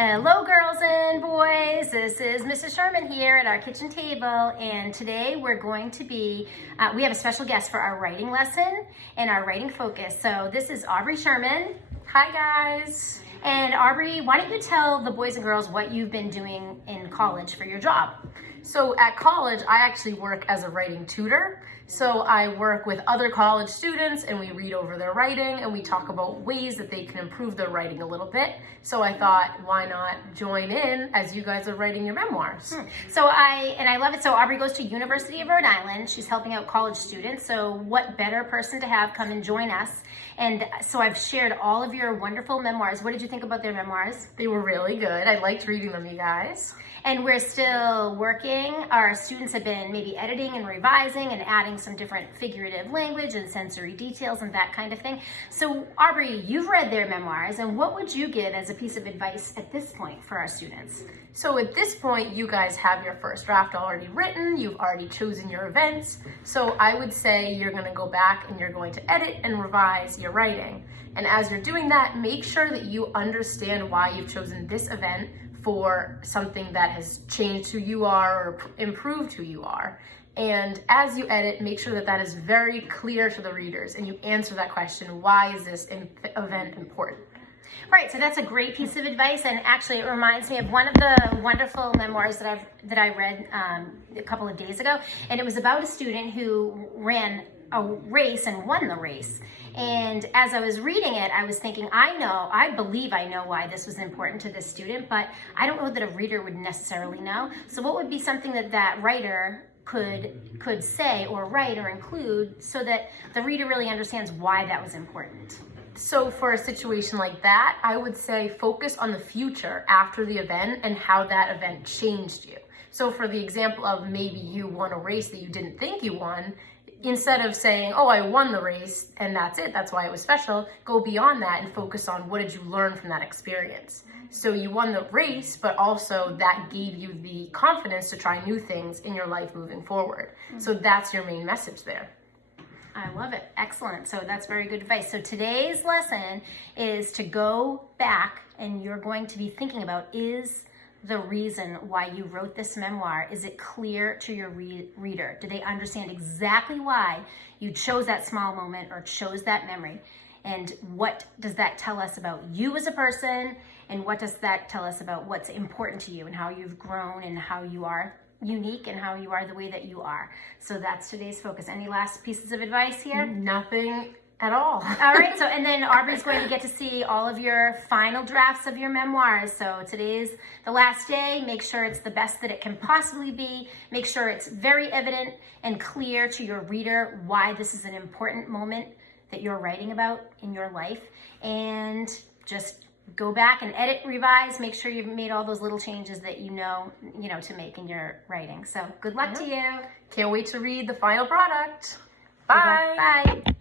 Hello girls and boys, this is Mrs. Sherman here at our kitchen table, and today we're going to be, we have a special guest for our writing lesson and our writing focus. So this is Aubrey Sherman. Hi guys. And Aubrey, why don't you tell the boys and girls what you've been doing in college for your job? So at college, I actually work as a writing tutor. So I work with other college students and we read over their writing and we talk about ways that they can improve their writing a little bit. So I thought, why not join in as you guys are writing your memoirs? So I love it. So Aubrey goes to University of Rhode Island. She's helping out college students. So what better person to have come and join us? And so I've shared all of your wonderful memoirs. What did you think about their memoirs? They were really good. I liked reading them, you guys. And we're still working. Our students have been maybe editing and revising and adding some different figurative language and sensory details and that kind of thing. So Aubrey, you've read their memoirs, and what would you give as a piece of advice at this point for our students? So at this point, you guys have your first draft already written, you've already chosen your events. So I would say you're gonna go back and you're going to edit and revise your writing. And as you're doing that, make sure that you understand why you've chosen this event for something that has changed who you are or improved who you are. And as you edit, make sure that that is very clear to the readers and you answer that question, why is this event important? Right, so that's a great piece of advice, and actually it reminds me of one of the wonderful memoirs that I read a couple of days ago, and it was about a student who ran a race and won the race. And as I was reading it, I was thinking, I believe I know why this was important to this student, but I don't know that a reader would necessarily know. So what would be something that that writer could say or write or include so that the reader really understands why that was important? So for a situation like that, I would say focus on the future after the event and how that event changed you. So for the example of maybe you won a race that you didn't think you won, instead of saying, oh, I won the race and that's it, that's why it was special, go beyond that and focus on what did you learn from that experience. So you won the race, but also that gave you the confidence to try new things in your life moving forward. So that's your main message there. I love it. Excellent. So that's very good advice. So today's lesson is to go back and you're going to be thinking about, is the reason why you wrote this memoir, is it clear to your reader? Do they understand exactly why you chose that small moment or chose that memory? And what does that tell us about you as a person? And what does that tell us about what's important to you and how you've grown and how you are unique and how you are the way that you are? So that's today's focus. Any last pieces of advice here? Nothing at all. All right, so and then Aubrey's going to get to see all of your final drafts of your memoirs. So today's the last day. Make sure it's the best that it can possibly be. Make sure it's very evident and clear to your reader why this is an important moment that you're writing about in your life. And just go back and edit, revise, make sure you've made all those little changes that you know to make in your writing. So good luck to you. Can't wait to read the final product. Bye. Bye.